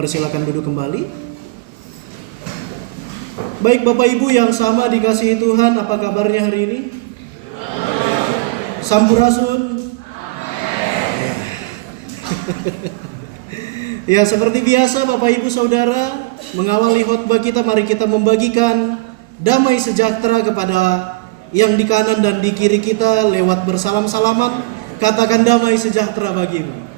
dipersilakan duduk kembali. Baik Bapak Ibu yang sama dikasihi Tuhan, apa kabarnya hari ini? Sampurasun. Ya, seperti biasa Bapak Ibu Saudara, mengawali khotbah kita, mari kita membagikan damai sejahtera kepada yang di kanan dan di kiri kita lewat bersalam-salaman. Katakan damai sejahtera bagimu.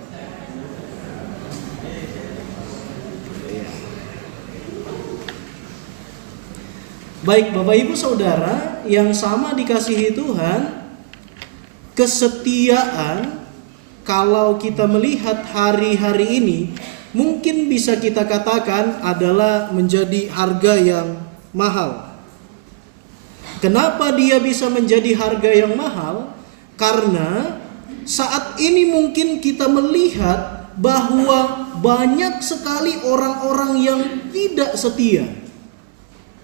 Baik Bapak Ibu Saudara yang sama dikasihi Tuhan, kesetiaan kalau kita melihat hari-hari ini mungkin bisa kita katakan adalah menjadi harga yang mahal. Kenapa dia bisa menjadi harga yang mahal? Karena saat ini mungkin kita melihat bahwa banyak sekali orang-orang yang tidak setia.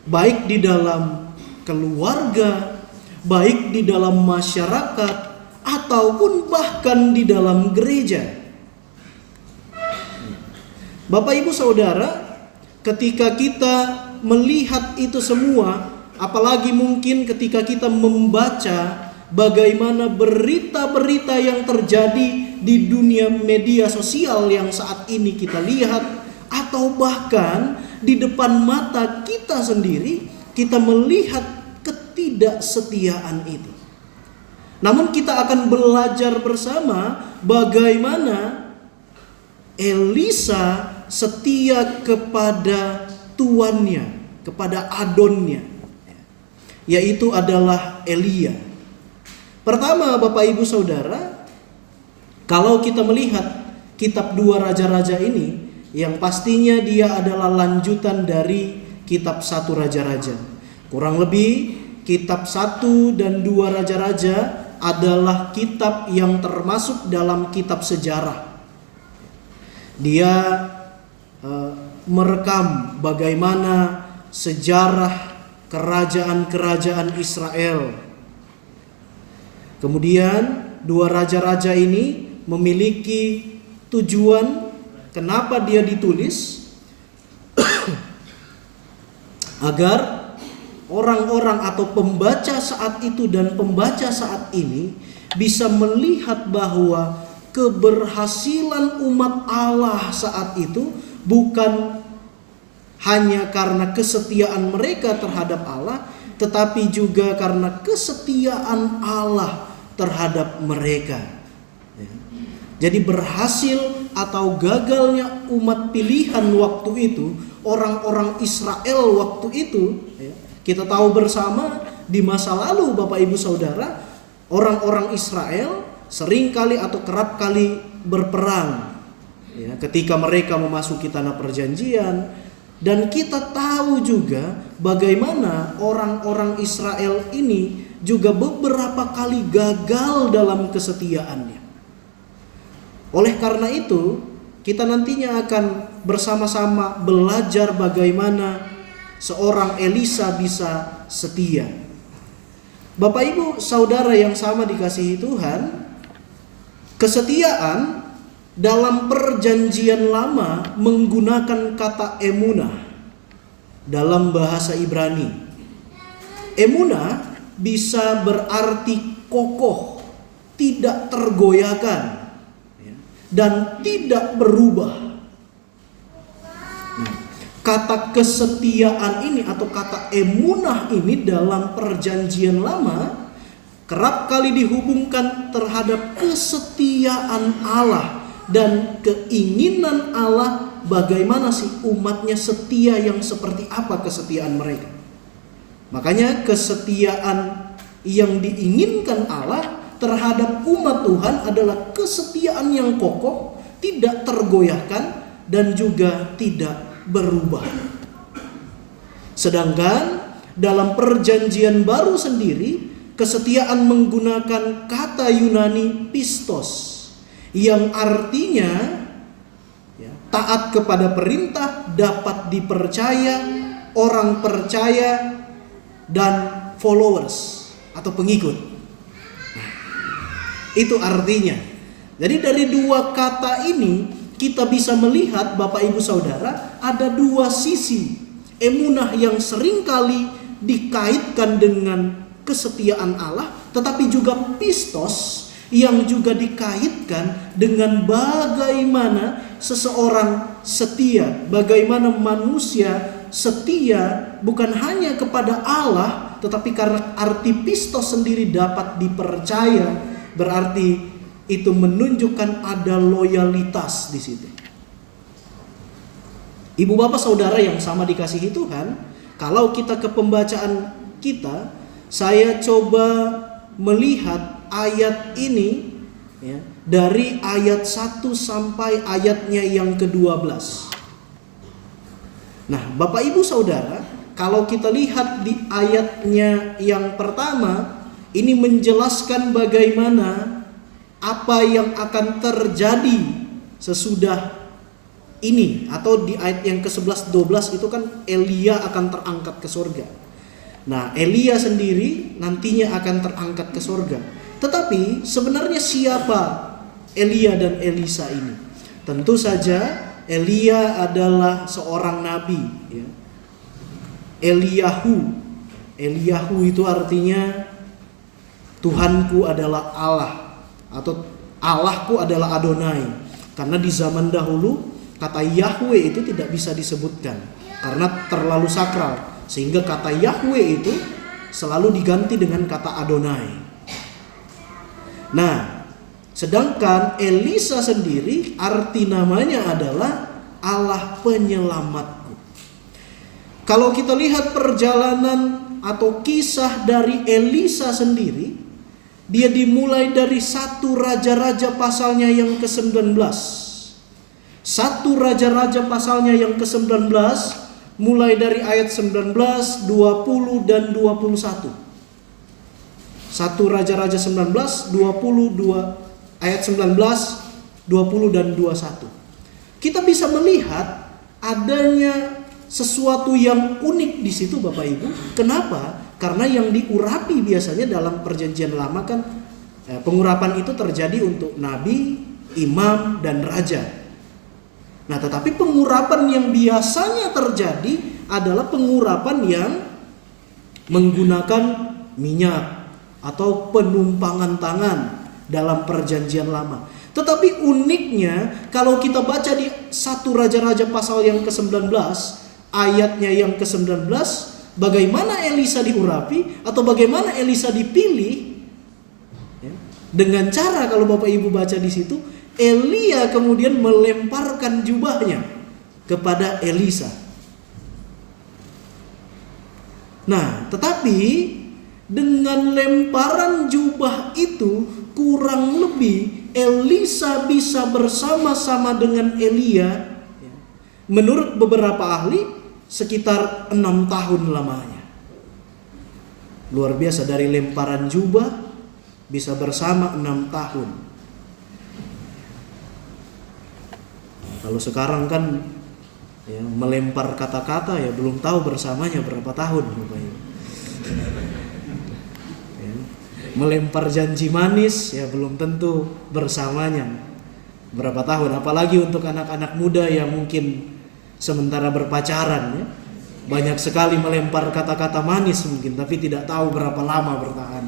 Baik di dalam keluarga, baik di dalam masyarakat, ataupun bahkan di dalam gereja. Bapak Ibu Saudara, ketika kita melihat itu semua, apalagi mungkin ketika kita membaca bagaimana berita-berita yang terjadi di dunia media sosial yang saat ini kita lihat, atau bahkan di depan mata kita sendiri, kita melihat ketidaksetiaan itu. Namun kita akan belajar bersama bagaimana Elisa setia kepada tuannya, kepada adonnya, yaitu adalah Elia. Pertama Bapak Ibu Saudara, kalau kita melihat kitab 2 Raja-Raja ini, yang pastinya dia adalah lanjutan dari kitab 1 Raja-Raja. Kurang lebih kitab 1 dan 2 Raja-Raja adalah kitab yang termasuk dalam kitab sejarah. Dia merekam bagaimana sejarah kerajaan-kerajaan Israel. Kemudian 2 Raja-Raja ini memiliki tujuan kenapa dia ditulis, agar orang-orang atau pembaca saat itu dan pembaca saat ini bisa melihat bahwa keberhasilan umat Allah saat itu bukan hanya karena kesetiaan mereka terhadap Allah, tetapi juga karena kesetiaan Allah terhadap mereka. Jadi berhasil atau gagalnya umat pilihan waktu itu, orang-orang Israel waktu itu, kita tahu bersama di masa lalu Bapak Ibu Saudara, orang-orang Israel seringkali atau kerap kali berperang ketika mereka memasuki tanah perjanjian. Dan kita tahu juga bagaimana orang-orang Israel ini juga beberapa kali gagal dalam kesetiaannya. Oleh karena itu, kita nantinya akan bersama-sama belajar bagaimana seorang Elisa bisa setia. Bapak Ibu Saudara yang sama dikasihi Tuhan, kesetiaan dalam perjanjian lama menggunakan kata emunah dalam bahasa Ibrani. Emunah bisa berarti kokoh, tidak tergoyahkan, dan tidak berubah. Kata kesetiaan ini atau kata emunah ini dalam perjanjian lama kerap kali dihubungkan terhadap kesetiaan Allah dan keinginan Allah bagaimana sih umatnya setia, yang seperti apa kesetiaan mereka. Makanya kesetiaan yang diinginkan Allah terhadap umat Tuhan adalah kesetiaan yang kokoh, tidak tergoyahkan, dan juga tidak berubah. Sedangkan dalam perjanjian baru sendiri, kesetiaan menggunakan kata Yunani pistos, yang artinya taat kepada perintah, dapat dipercaya, orang percaya, dan followers atau pengikut. Itu artinya. Jadi dari dua kata ini kita bisa melihat Bapak Ibu Saudara ada dua sisi emunah yang seringkali dikaitkan dengan kesetiaan Allah, tetapi juga pistos yang juga dikaitkan dengan bagaimana seseorang setia, bagaimana manusia setia bukan hanya kepada Allah, tetapi karena arti pistos sendiri dapat dipercaya, berarti itu menunjukkan ada loyalitas di situ. Ibu bapak saudara yang sama dikasihi Tuhan, kalau kita ke pembacaan kita, saya coba melihat ayat ini ya, dari ayat 1 sampai ayatnya yang ke-12. Nah, Bapak Ibu Saudara, kalau kita lihat di ayatnya yang pertama, ini menjelaskan bagaimana apa yang akan terjadi sesudah ini, atau di ayat yang ke-11 12 itu kan Elia akan terangkat ke surga. Nah, Elia sendiri nantinya akan terangkat ke surga. Tetapi sebenarnya siapa Elia dan Elisa ini? Tentu saja Elia adalah seorang nabi ya. Eliyahu itu artinya Tuhanku adalah Allah, atau Allahku adalah Adonai. Karena di zaman dahulu kata Yahweh itu tidak bisa disebutkan karena terlalu sakral, sehingga kata Yahweh itu selalu diganti dengan kata Adonai. Nah, sedangkan Elisa sendiri arti namanya adalah Allah penyelamatku. Kalau kita lihat perjalanan atau kisah dari Elisa sendiri, dia dimulai dari 1 Raja-Raja pasalnya yang ke-19. 1 Raja-Raja pasalnya yang ke-19 mulai dari ayat 19, 20 dan 21. 1 Raja-Raja 19, 22 ayat 19, 20 dan 21. Kita bisa melihat adanya sesuatu yang unik di situ Bapak Ibu. Kenapa? Karena yang diurapi biasanya dalam perjanjian lama kan pengurapan itu terjadi untuk nabi, imam, dan raja. Nah, tetapi pengurapan yang biasanya terjadi adalah pengurapan yang menggunakan minyak atau penumpangan tangan dalam perjanjian lama. Tetapi uniknya kalau kita baca di 1 Raja-Raja pasal yang ke-19 ayatnya yang ke-19, bagaimana Elisa diurapi atau bagaimana Elisa dipilih ya, dengan cara kalau Bapak Ibu baca di situ, Elia kemudian melemparkan jubahnya kepada Elisa. Nah, tetapi dengan lemparan jubah itu kurang lebih Elisa bisa bersama-sama dengan Elia. Menurut beberapa ahli sekitar 6 tahun lamanya. Luar biasa, dari lemparan jubah bisa bersama 6 tahun. Kalau sekarang kan ya, melempar kata-kata ya belum tahu bersamanya berapa tahun rupanya. Ya, melempar janji manis ya belum tentu bersamanya berapa tahun. Apalagi untuk anak-anak muda yang mungkin sementara berpacaran ya, banyak sekali melempar kata-kata manis mungkin, tapi tidak tahu berapa lama bertahan.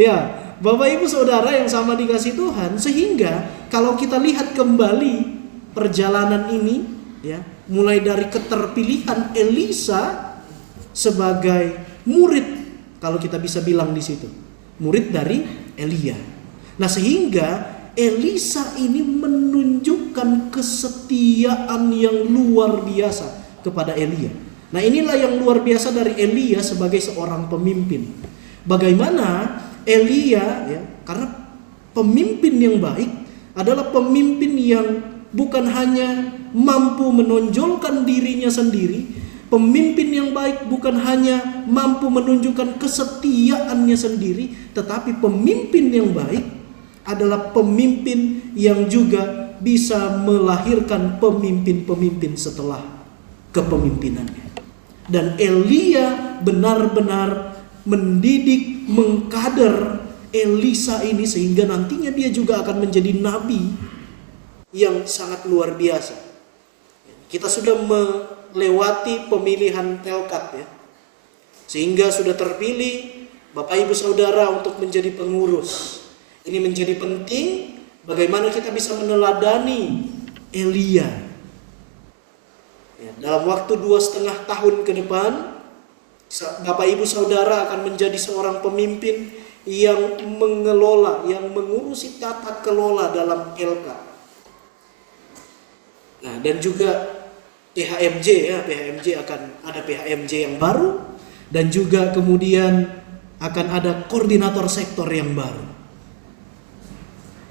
Ya, Bapak Ibu Saudara yang sama dikasih Tuhan, sehingga kalau kita lihat kembali perjalanan ini ya, mulai dari keterpilihan Elisa sebagai murid, kalau kita bisa bilang di situ, murid dari Elia. Nah, sehingga Elisa ini menunjukkan kesetiaan yang luar biasa kepada Elia. Nah, inilah yang luar biasa dari Elia sebagai seorang pemimpin. Bagaimana Elia ya, karena pemimpin yang baik adalah pemimpin yang bukan hanya mampu menonjolkan dirinya sendiri, pemimpin yang baik bukan hanya mampu menunjukkan kesetiaannya sendiri, tetapi pemimpin yang baik adalah pemimpin yang juga bisa melahirkan pemimpin-pemimpin setelah kepemimpinannya. Dan Elia benar-benar mendidik, mengkader Elisa ini sehingga nantinya dia juga akan menjadi nabi yang sangat luar biasa. Kita sudah melewati pemilihan Pelkat ya. Sehingga sudah terpilih Bapak Ibu Saudara untuk menjadi pengurus. Ini menjadi penting bagaimana kita bisa meneladani Elia. Ya, dalam waktu 2,5 tahun ke depan, Bapak Ibu Saudara akan menjadi seorang pemimpin yang mengelola, yang mengurusi tata kelola dalam Pelkat. Nah, dan juga PHMJ ya, PHMJ akan ada PHMJ yang baru dan juga kemudian akan ada koordinator sektor yang baru.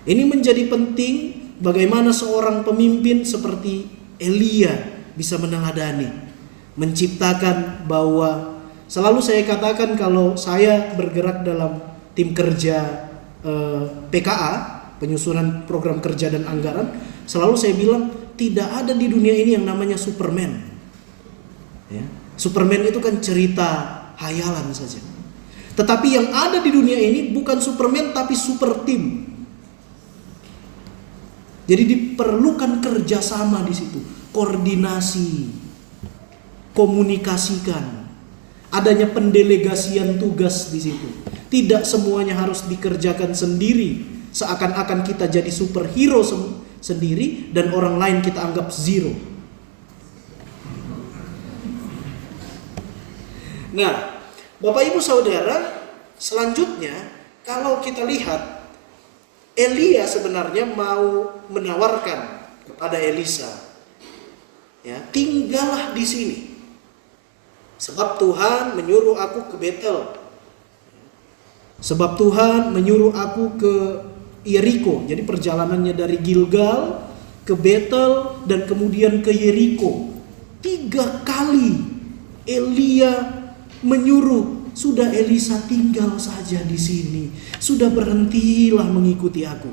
Ini menjadi penting bagaimana seorang pemimpin seperti Elia bisa meneladani, menciptakan bahwa selalu saya katakan kalau saya bergerak dalam tim kerja PKA, penyusunan program kerja dan anggaran, selalu saya bilang tidak ada di dunia ini yang namanya Superman. Ya. Superman itu kan cerita hayalan saja. Tetapi yang ada di dunia ini bukan Superman tapi super team. Jadi diperlukan kerjasama di situ, koordinasi, komunikasikan, adanya pendelegasian tugas di situ. Tidak semuanya harus dikerjakan sendiri, seakan-akan kita jadi superhero sendiri dan orang lain kita anggap zero. Nah, Bapak Ibu Saudara, selanjutnya kalau kita lihat Elia sebenarnya mau menawarkan kepada Elisa, ya, tinggallah di sini. Sebab Tuhan menyuruh aku ke Betel. Sebab Tuhan menyuruh aku ke Yeriko. Jadi perjalanannya dari Gilgal ke Betel dan kemudian ke Yeriko. 3 kali Elia menyuruh, sudah Elisa tinggal saja di sini. Sudah berhentilah mengikuti aku.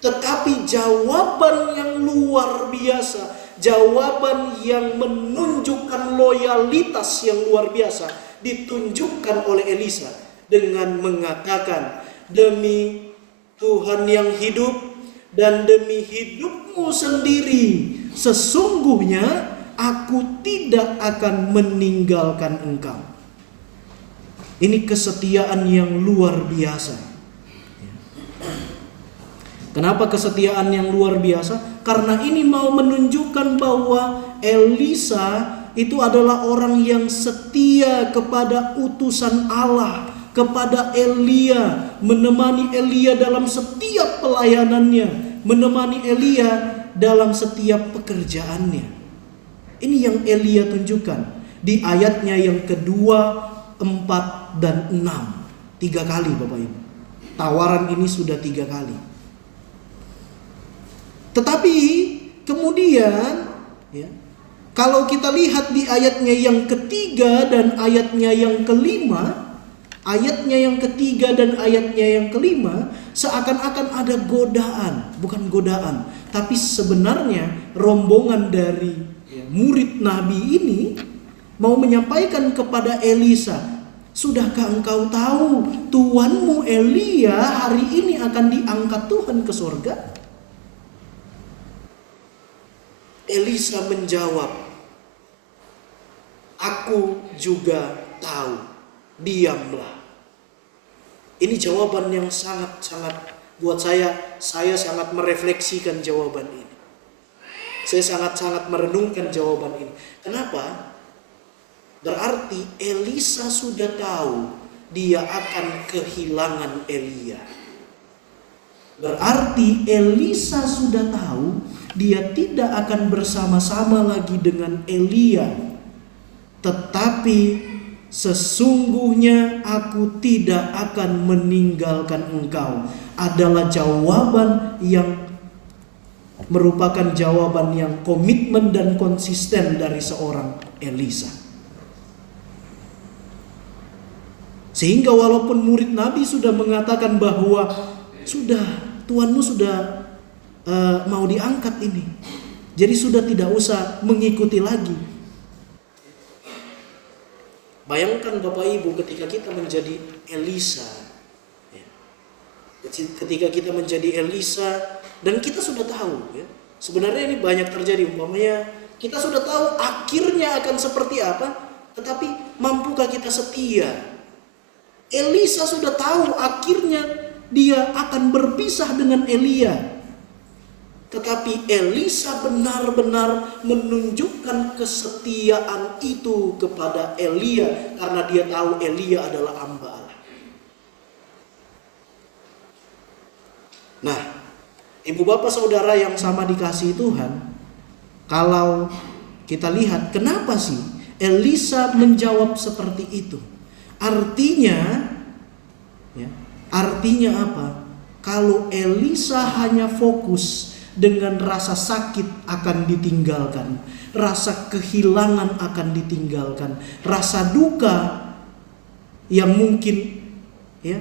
Tetapi jawaban yang luar biasa, jawaban yang menunjukkan loyalitas yang luar biasa ditunjukkan oleh Elisa dengan mengatakan, demi Tuhan yang hidup dan demi hidupmu sendiri, sesungguhnya aku tidak akan meninggalkan engkau. Ini kesetiaan yang luar biasa. Kenapa kesetiaan yang luar biasa? Karena ini mau menunjukkan bahwa Elisa itu adalah orang yang setia kepada utusan Allah, kepada Elia, menemani Elia dalam setiap pelayanannya, menemani Elia dalam setiap pekerjaannya. Ini yang Elia tunjukkan di ayatnya yang kedua, 4 dan 6. 3 kali Bapak Ibu. Tawaran ini sudah 3 kali. Tetapi kemudian ya, kalau kita lihat di ayatnya yang ketiga dan ayatnya yang kelima, ayatnya yang ketiga dan ayatnya yang kelima seakan-akan ada godaan, bukan godaan, tapi sebenarnya rombongan dari murid Nabi ini mau menyampaikan kepada Elisa, sudahkah engkau tahu tuanmu Elia hari ini akan diangkat Tuhan ke surga? Elisa menjawab, aku juga tahu, diamlah. Ini jawaban yang sangat-sangat buat saya sangat merefleksikan jawaban ini. Saya sangat-sangat merenungkan jawaban ini. Kenapa? Berarti Elisa sudah tahu dia akan kehilangan Elia. Berarti Elisa sudah tahu dia tidak akan bersama-sama lagi dengan Elia. Tetapi sesungguhnya aku tidak akan meninggalkan engkau adalah jawaban yang merupakan jawaban yang komitmen dan konsisten dari seorang Elisa. Sehingga walaupun murid Nabi sudah mengatakan bahwa sudah Tuanmu sudah mau diangkat ini, jadi sudah tidak usah mengikuti lagi. Bayangkan Bapak Ibu ketika kita menjadi Elisa, Ketika kita menjadi Elisa dan kita sudah tahu ya, sebenarnya ini banyak terjadi, umpamanya kita sudah tahu akhirnya akan seperti apa, tetapi mampukah kita setia? Elisa sudah tahu akhirnya dia akan berpisah dengan Elia. Tetapi Elisa benar-benar menunjukkan kesetiaan itu kepada Elia karena dia tahu Elia adalah hamba Allah. Nah, ibu bapak saudara yang sama dikasihi Tuhan, kalau kita lihat kenapa sih Elisa menjawab seperti itu? Artinya apa? Kalau Elisa hanya fokus dengan rasa sakit akan ditinggalkan, rasa kehilangan akan ditinggalkan, rasa duka yang mungkin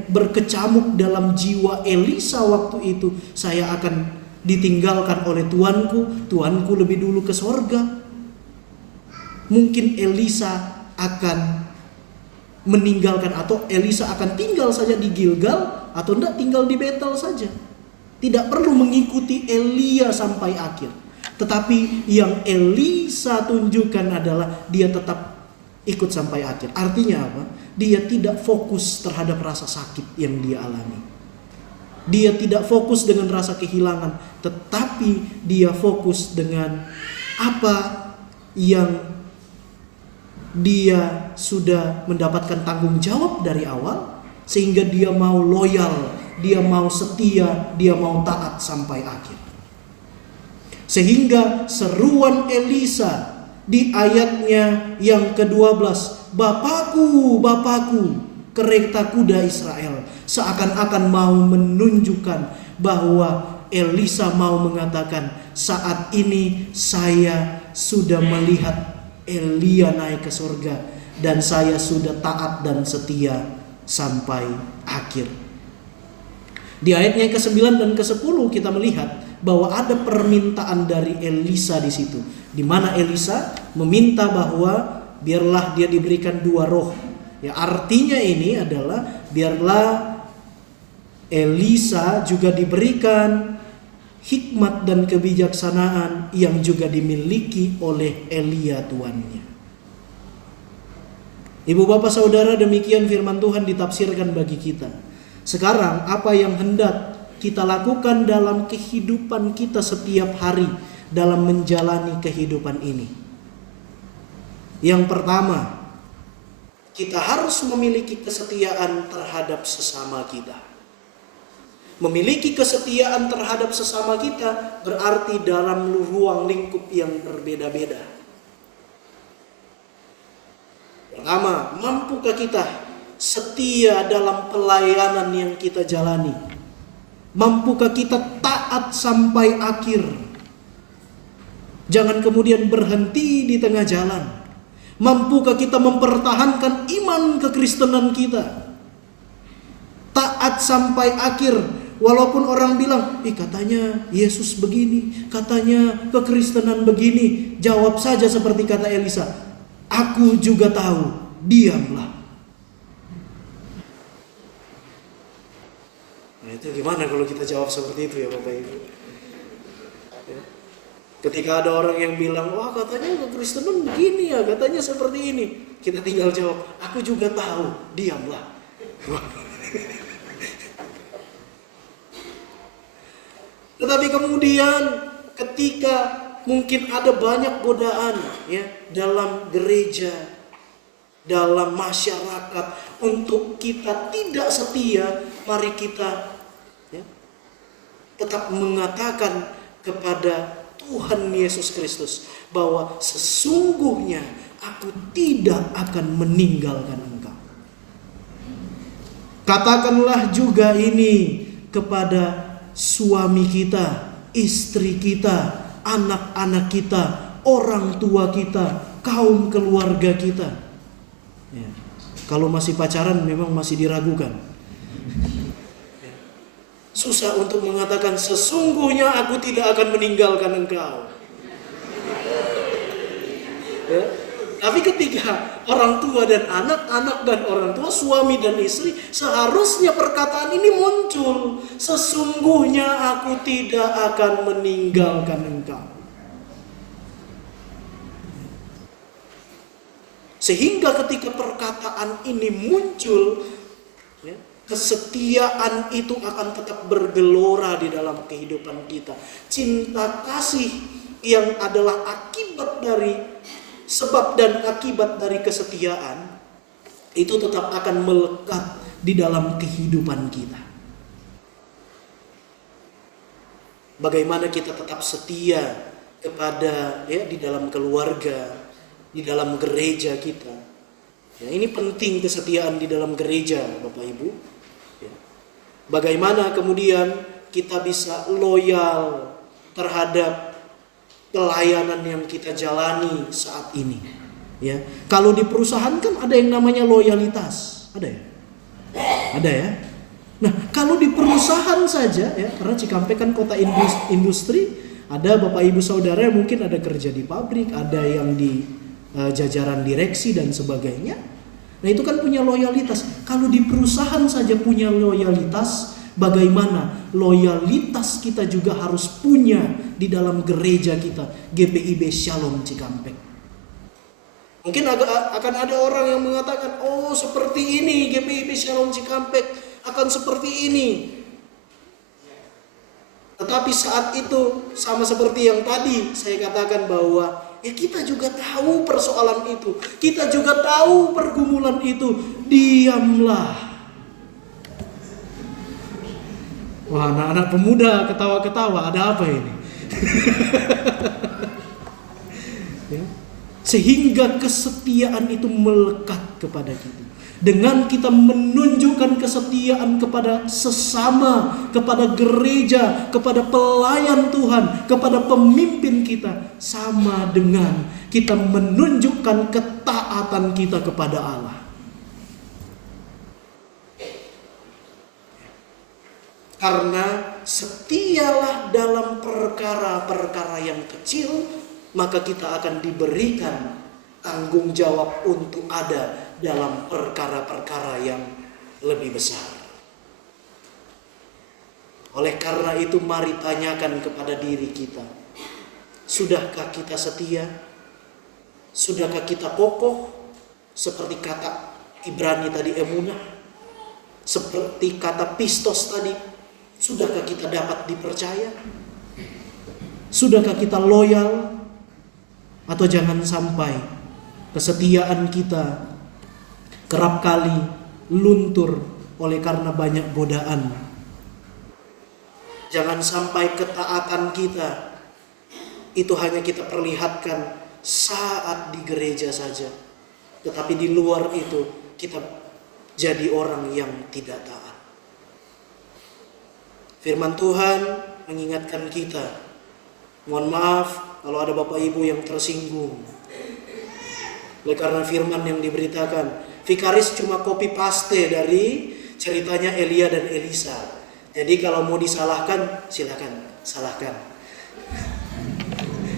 berkecamuk dalam jiwa Elisa waktu itu, saya akan ditinggalkan oleh Tuanku lebih dulu ke sorga. Mungkin Elisa akan meninggalkan, atau Elisa akan tinggal saja di Gilgal, atau enggak tinggal di Betel saja. Tidak perlu mengikuti Elia sampai akhir. Tetapi yang Elisa tunjukkan adalah dia tetap ikut sampai akhir. Artinya apa? Dia tidak fokus terhadap rasa sakit yang dia alami. Dia tidak fokus dengan rasa kehilangan, tetapi dia fokus dengan apa yang dia sudah mendapatkan tanggung jawab dari awal, sehingga dia mau loyal, dia mau setia, dia mau taat sampai akhir. Sehingga seruan Elisa di ayatnya yang ke-12, Bapakku, Bapakku, kereta kuda Israel, seakan-akan mau menunjukkan bahwa Elisa mau mengatakan, saat ini saya sudah melihat Elia naik ke surga dan saya sudah taat dan setia sampai akhir. Di ayatnya ke-9 dan ke-10 kita melihat bahwa ada permintaan dari Elisa di situ, di mana Elisa meminta bahwa biarlah dia diberikan 2 roh. Ya, artinya ini adalah biarlah Elisa juga diberikan hikmat dan kebijaksanaan yang juga dimiliki oleh Elia tuannya. Ibu bapak saudara, demikian firman Tuhan ditafsirkan bagi kita. Sekarang apa yang hendak kita lakukan dalam kehidupan kita setiap hari dalam menjalani kehidupan ini? Yang pertama, kita harus memiliki kesetiaan terhadap sesama kita. Memiliki kesetiaan terhadap sesama kita berarti dalam ruang lingkup yang berbeda-beda. Pertama, mampukah kita setia dalam pelayanan yang kita jalani? Mampukah kita taat sampai akhir? Jangan kemudian berhenti di tengah jalan. Mampukah kita mempertahankan iman kekristenan kita? Taat sampai akhir. Walaupun orang bilang, katanya Yesus begini, katanya kekristenan begini. Jawab saja seperti kata Elisa, aku juga tahu, diamlah. Nah, itu gimana kalau kita jawab seperti itu ya Bapak Ibu? Ya. Ketika ada orang yang bilang, wah katanya kekristenan begini ya, katanya seperti ini. Kita tinggal jawab, aku juga tahu, diamlah. Tetapi kemudian ketika mungkin ada banyak godaan ya dalam gereja, dalam masyarakat untuk kita tidak setia, mari kita tetap mengatakan kepada Tuhan Yesus Kristus bahwa sesungguhnya aku tidak akan meninggalkan engkau. Katakanlah juga ini kepada suami kita, istri kita, anak-anak kita, orang tua kita, kaum keluarga kita. Ya. Kalau masih pacaran memang masih diragukan. Ya. Susah untuk mengatakan sesungguhnya aku tidak akan meninggalkan engkau. Ya. Tapi ketika orang tua dan anak, anak dan orang tua, suami dan istri, seharusnya perkataan ini muncul. Sesungguhnya aku tidak akan meninggalkan engkau. Sehingga ketika perkataan ini muncul, kesetiaan itu akan tetap bergelora di dalam kehidupan kita. Cinta kasih yang adalah akibat dari sebab dan akibat dari kesetiaan itu tetap akan melekat di dalam kehidupan kita. Bagaimana kita tetap setia kepada di dalam keluarga, di dalam gereja kita. Ya, ini penting kesetiaan di dalam gereja, Bapak Ibu. Ya. Bagaimana kemudian kita bisa loyal terhadap pelayanan yang kita jalani saat ini, ya. Kalau di perusahaan kan ada yang namanya loyalitas, ada ya, ada ya. Nah, kalau di perusahaan saja, ya, karena Cikampek kan kota industri, ada Bapak Ibu Saudara yang mungkin ada kerja di pabrik, ada yang di jajaran direksi dan sebagainya. Nah, itu kan punya loyalitas. Kalau di perusahaan saja punya loyalitas, bagaimana loyalitas kita juga harus punya di dalam gereja kita, GPIB Shalom Cikampek. Mungkin akan ada orang yang mengatakan, oh seperti ini GPIB Shalom Cikampek akan seperti ini. Tetapi saat itu sama seperti yang tadi saya katakan bahwa kita juga tahu persoalan itu, kita juga tahu pergumulan itu. Diamlah. Wah, anak-anak pemuda ketawa-ketawa, ada apa ini? Ya. Sehingga kesetiaan itu melekat kepada kita. Dengan kita menunjukkan kesetiaan kepada sesama, kepada gereja, kepada pelayan Tuhan, kepada pemimpin kita, sama dengan kita menunjukkan ketaatan kita kepada Allah. Karena setialah dalam perkara-perkara yang kecil, maka kita akan diberikan tanggung jawab untuk ada dalam perkara-perkara yang lebih besar. Oleh karena itu, mari tanyakan kepada diri kita, sudahkah kita setia? Sudahkah kita kokoh? Seperti kata Ibrani tadi, emunah. Seperti kata pistos tadi, sudahkah kita dapat dipercaya? Sudahkah kita loyal? Atau jangan sampai kesetiaan kita kerap kali luntur oleh karena banyak godaan. Jangan sampai ketaatan kita itu hanya kita perlihatkan saat di gereja saja, tetapi di luar itu kita jadi orang yang tidak taat. Firman Tuhan mengingatkan kita. Mohon maaf kalau ada Bapak Ibu yang tersinggung oleh karena firman yang diberitakan. Vikaris cuma copy paste dari ceritanya Elia dan Elisa. Jadi kalau mau disalahkan, silakan salahkan.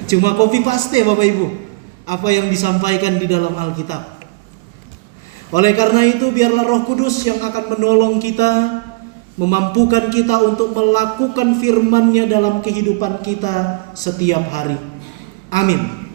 Cuma copy paste Bapak Ibu apa yang disampaikan di dalam Alkitab. Oleh karena itu, biarlah Roh Kudus yang akan menolong kita, memampukan kita untuk melakukan firman-Nya dalam kehidupan kita setiap hari. Amin.